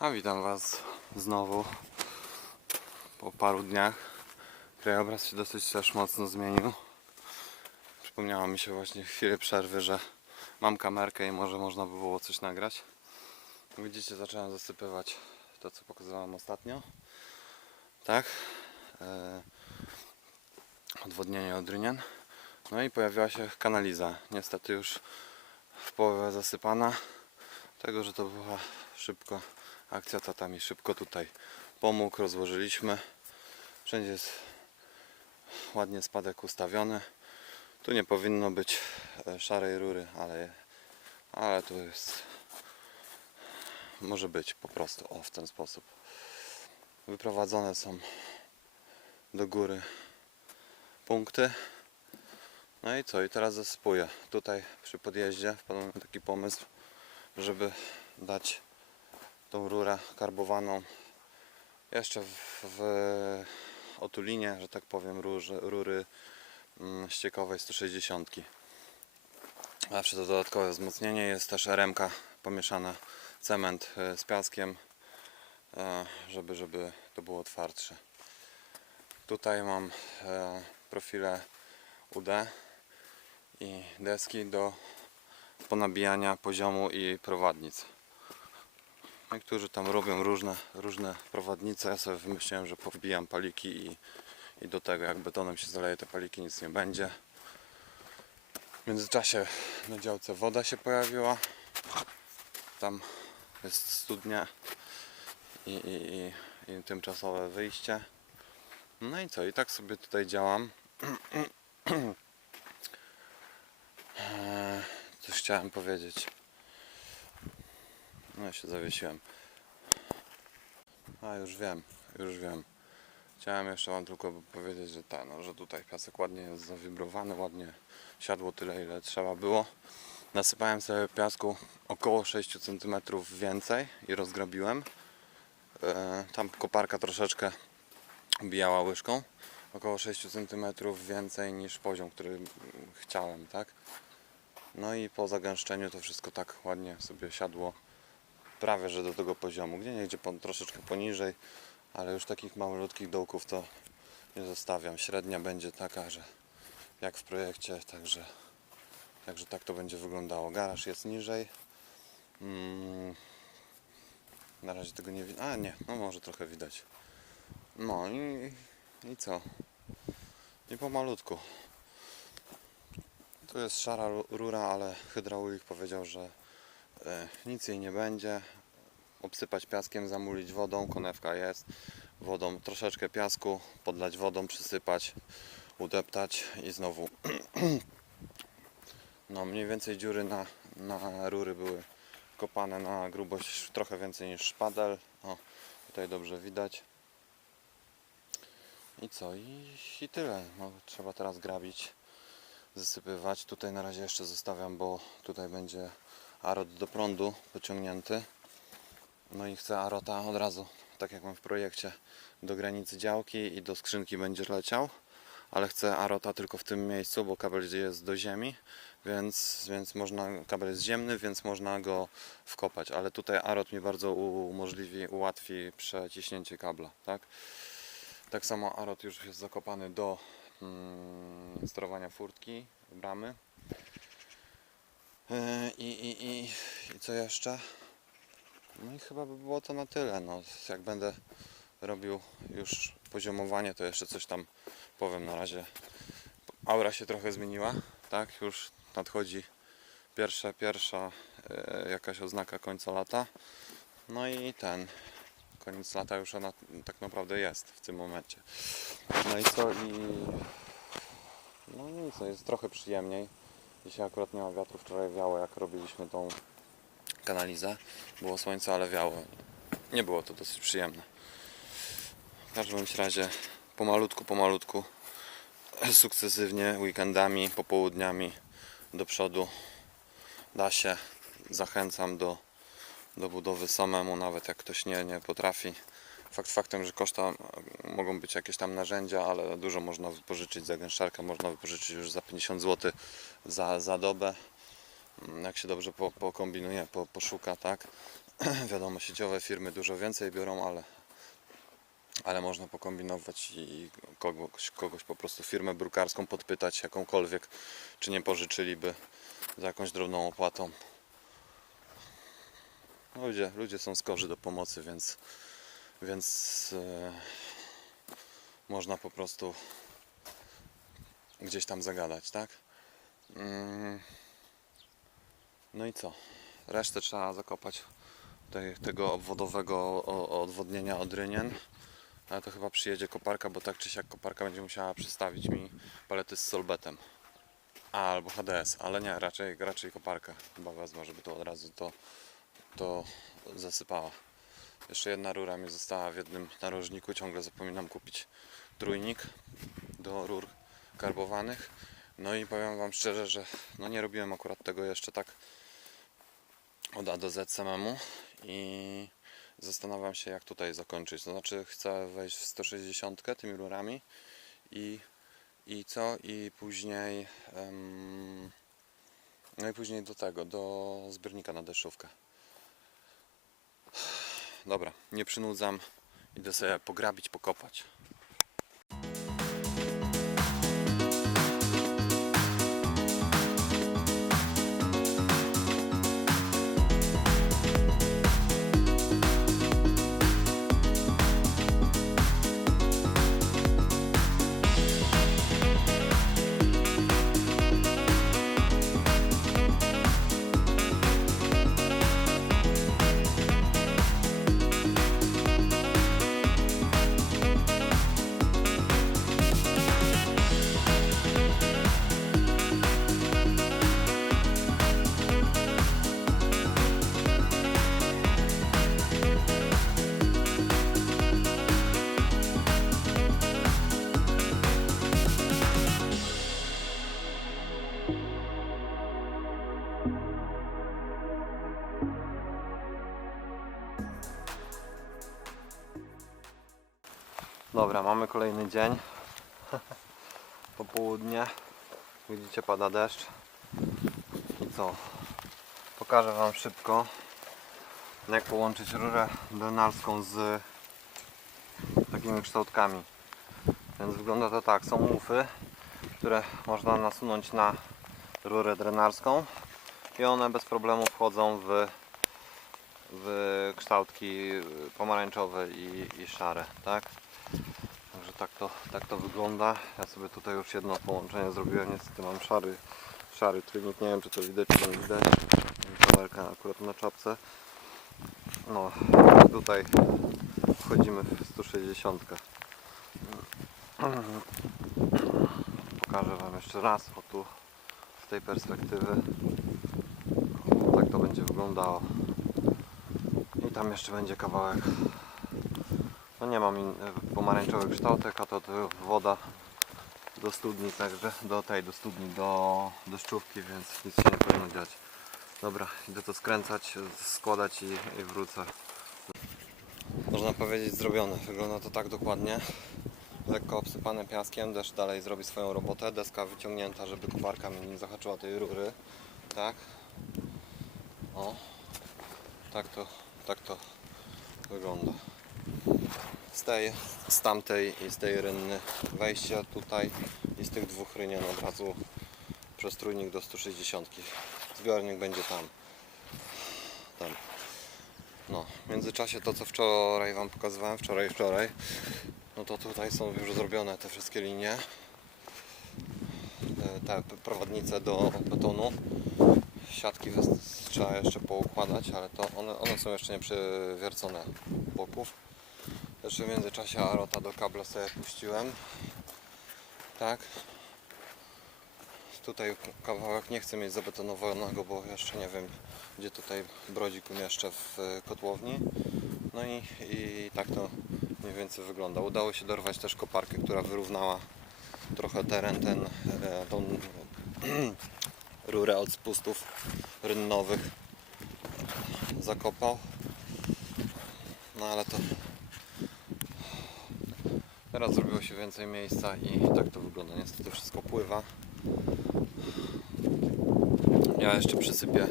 A witam Was znowu po paru dniach. Krajobraz się dosyć też mocno zmienił. Przypomniało mi się właśnie w chwili przerwy, że mam kamerkę i może można by było coś nagrać. Widzicie, zacząłem zasypywać to, co pokazywałem ostatnio. Tak. E, odwodnienie Odrynien. No i pojawiła się kanaliza. Niestety już w połowę zasypana. Tego, że to była szybko akcja, tata mi szybko tutaj pomógł, rozłożyliśmy. Wszędzie jest ładnie spadek ustawiony. Tu nie powinno być e, szarej rury, ale, ale tu jest może być po prostu o w ten sposób. Wyprowadzone są do góry punkty. No i co? I teraz zasypuję. Tutaj przy podjeździe wpadłem na taki pomysł, żeby dać tą rurę karbowaną jeszcze w, w otulinie, że tak powiem, rurze, rury mm, ściekowej 160. Zawsze to dodatkowe wzmocnienie jest też RMK pomieszana cement e, z piaskiem, e, żeby, żeby to było twardsze. Tutaj mam e, profile UD i deski do ponabijania poziomu i prowadnic. Niektórzy tam robią różne, różne prowadnice. Ja sobie wymyśliłem, że powbijam paliki i, i do tego jak betonem się zaleje te paliki nic nie będzie. W międzyczasie na działce woda się pojawiła. Tam jest studnia i, i, i, i tymczasowe wyjście. No i co? I tak sobie tutaj działam. Eee, Coś chciałem powiedzieć. No ja się zawiesiłem. A już wiem, już wiem. Chciałem jeszcze Wam tylko powiedzieć, że ten, no, że tutaj piasek ładnie jest zawibrowany, ładnie siadło tyle ile trzeba było. Nasypałem sobie piasku około 6 cm więcej i rozgrabiłem. E, tam koparka troszeczkę bijała łyżką. Około 6 cm więcej niż poziom, który chciałem, tak? No i po zagęszczeniu to wszystko tak ładnie sobie siadło prawie że do tego poziomu. Gdzie nie gdzie troszeczkę poniżej, ale już takich malutkich dołków to nie zostawiam. Średnia będzie taka, że jak w projekcie, także, także tak to będzie wyglądało. Garaż jest niżej. Mm, na razie tego nie widać. A nie, no może trochę widać. No i, i co? I pomalutku. Tu jest szara ru- rura, ale hydraulik powiedział, że nic jej nie będzie. Obsypać piaskiem, zamulić wodą, konewka jest. Wodą troszeczkę piasku, podlać wodą, przysypać, udeptać i znowu. No mniej więcej dziury na, na rury były kopane na grubość trochę więcej niż szpadel. O, tutaj dobrze widać. I co? I, i tyle. No, trzeba teraz grabić zasypywać. Tutaj na razie jeszcze zostawiam, bo tutaj będzie arot do prądu pociągnięty. No i chcę arota od razu, tak jak mam w projekcie, do granicy działki i do skrzynki będzie leciał. Ale chcę arota tylko w tym miejscu, bo kabel jest do ziemi, więc, więc można, kabel jest ziemny, więc można go wkopać. Ale tutaj arot mi bardzo umożliwi, ułatwi przeciśnięcie kabla, tak? Tak samo arot już jest zakopany do mm, sterowania furtki, bramy. Yy, I, i, i, co jeszcze? No i chyba by było to na tyle. No, jak będę robił już poziomowanie, to jeszcze coś tam powiem na razie. Aura się trochę zmieniła, tak? Już nadchodzi pierwsza, pierwsza e, jakaś oznaka końca lata. No i ten koniec lata już ona tak naprawdę jest w tym momencie. No i co i no i co, jest trochę przyjemniej. Dzisiaj akurat nie ma wiatru, wczoraj wiało jak robiliśmy tą kanalizę. Było słońce, ale wiało. Nie było to dosyć przyjemne. W każdym razie pomalutku, pomalutku, sukcesywnie, weekendami, popołudniami do przodu da się. Zachęcam do, do budowy samemu, nawet jak ktoś nie, nie potrafi. Fakt faktem, że koszta mogą być jakieś tam narzędzia, ale dużo można wypożyczyć za gęszczarkę, można wypożyczyć już za 50 zł za, za dobę. Mm, Jak się dobrze po, pokombinuje, po, poszuka, tak? wiadomo, sieciowe firmy dużo więcej biorą, ale, ale można pokombinować i kogoś, kogoś po prostu firmę brukarską podpytać jakąkolwiek, czy nie pożyczyliby za jakąś drobną opłatą. Ludzie, ludzie są skorzy do pomocy, więc, więc e, można po prostu gdzieś tam zagadać, tak? Mm. No i co? Resztę trzeba zakopać tej, tego obwodowego odwodnienia od Rynien. Ale to chyba przyjedzie koparka, bo tak czy siak koparka będzie musiała przystawić mi palety z solbetem. A, albo HDS, ale nie, raczej, raczej koparka. Chyba wezmę, żeby to od razu to, to zasypała. Jeszcze jedna rura mi została w jednym narożniku. Ciągle zapominam kupić trójnik do rur karbowanych. No i powiem Wam szczerze, że no nie robiłem akurat tego jeszcze tak od A do Z samemu i zastanawiam się jak tutaj zakończyć. To znaczy chcę wejść w 160 tymi rurami i, i co? I później em, no i później do tego, do zbiornika na deszczówkę. Dobra, nie przynudzam. Idę sobie pograbić, pokopać. Dobra, mamy kolejny dzień. Popołudnie. Widzicie, pada deszcz. I co? Pokażę Wam szybko, jak połączyć rurę drenarską z takimi kształtkami. Więc wygląda to tak. Są mufy, które można nasunąć na rurę drenarską i one bez problemu wchodzą w, w kształtki pomarańczowe i, i szare, tak? Tak to, tak to wygląda. Ja sobie tutaj już jedno połączenie zrobiłem. Niestety mam szary, szary trójnik. Nie wiem czy to widać, czy nie widać. Kamerka akurat na czapce. No, tutaj wchodzimy w 160. Pokażę Wam jeszcze raz, o tu z tej perspektywy. Tak to będzie wyglądało. I tam jeszcze będzie kawałek no nie mam pomarańczowych kształtek, a to, to woda do studni, także do tej, do studni, do deszczówki, więc nic się nie powinno dziać. Dobra, idę to skręcać, składać i, i wrócę. Można powiedzieć zrobione, wygląda to tak dokładnie. Lekko obsypane piaskiem, deszcz dalej zrobi swoją robotę, deska wyciągnięta, żeby koparka mi nie zahaczyła tej rury. Tak. O. Tak to, tak to wygląda z tej, z tamtej i z tej rynny wejście tutaj i z tych dwóch rynien od razu. Przez trójnik do 160 zbiornik będzie tam. Tam. No w międzyczasie to co wczoraj wam pokazywałem wczoraj wczoraj no to tutaj są już zrobione te wszystkie linie. E, te prowadnice do betonu. Siatki trzeba jeszcze poukładać ale to one, one są jeszcze nie przywiercone boków jeszcze w międzyczasie arota do kabla sobie puściłem. Tak. Tutaj kawałek nie chcę mieć zabetonowanego, bo jeszcze nie wiem gdzie tutaj brodzik umieszczę w e, kotłowni. No i, i tak to mniej więcej wygląda. Udało się dorwać też koparkę, która wyrównała trochę teren ten, e, tą rurę od spustów rynnowych zakopał. No ale to Teraz zrobiło się więcej miejsca i tak to wygląda. Niestety wszystko pływa. Ja jeszcze przysypię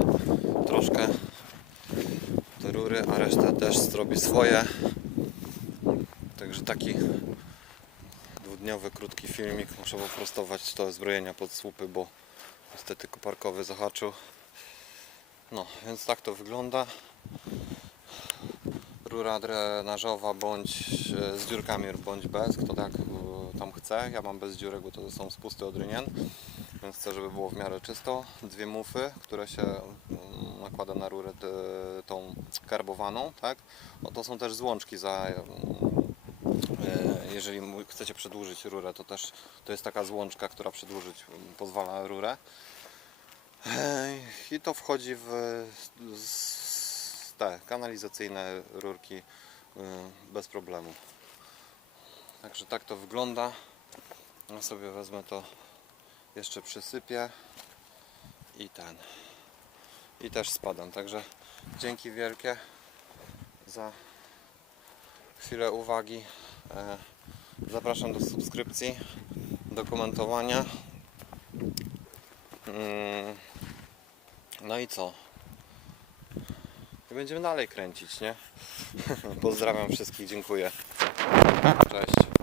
troszkę te rury, a reszta też zrobi swoje. Także taki dwudniowy, krótki filmik. Muszę poprostować to zbrojenia pod słupy, bo niestety koparkowy zahaczył. No, więc tak to wygląda. Rura drenażowa bądź e, z dziurkami bądź bez, kto tak e, tam chce. Ja mam bez dziurek, bo to są spusty od rynien, więc chcę, żeby było w miarę czysto. Dwie mufy, które się mm, nakłada na rurę tą karbowaną, tak? No to są też złączki za e, jeżeli chcecie przedłużyć rurę, to też to jest taka złączka, która przedłużyć pozwala rurę. I to wchodzi w te kanalizacyjne rurki y, bez problemu. Także tak to wygląda. Ja sobie wezmę to, jeszcze przysypię i ten. I też spadam. Także dzięki wielkie za chwilę uwagi. E, Zapraszam do subskrypcji, do komentowania. Mm, No i co? I będziemy dalej kręcić, nie? Pozdrawiam wszystkich, dziękuję. Cześć.